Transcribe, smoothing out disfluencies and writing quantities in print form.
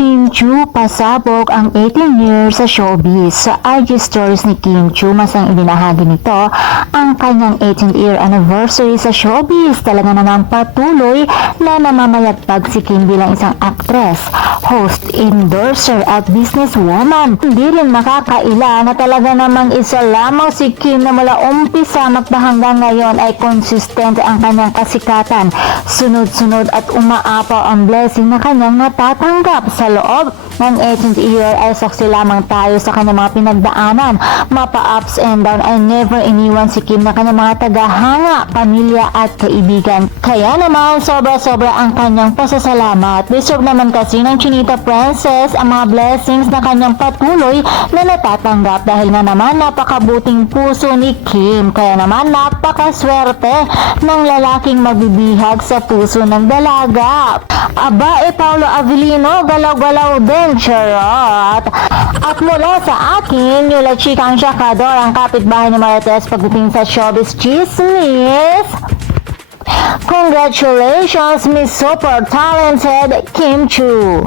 Kim Chiu pasabog ang 18 years sa showbiz. Sa IG stories ni Kim Chiu, masang ibinahagi nito ang kanyang 18th year anniversary sa showbiz. Talaga namang patuloy na namamayagpag si Kim bilang isang actress, host, endorser at businesswoman. Hindi rin makakaila na talaga namang isa lamang si Kim na mula umpisa hanggang ngayon ay consistent ang kanyang kasikatan. Sunod-sunod at umaapaw ang blessing na kanyang natatanggap. Sa loob ng 18th year ay saksi lamang tayo sa kanyang mga pinagdaanan. Mapa-ups and down ay never iniwan si Kim na kanyang mga tagahanga, pamilya at kaibigan. Kaya naman sobra-sobra ang kanyang pasasalamat. Deserve naman kasi ng Chinita Princess ang mga blessings na kanyang patuloy na natatanggap dahil nga naman napakabuting puso ni Kim. Kaya naman napakaswerte ng lalaking magbibihag sa puso ng dalaga. Aba, Paolo Avellino, galaw-galaw din, charot. At mula sa akin, yung chikang Shakador, ang kapitbahay ni Marites pagdating sa showbiz chismis. Congratulations, Miss Super Talented Kim Chiu.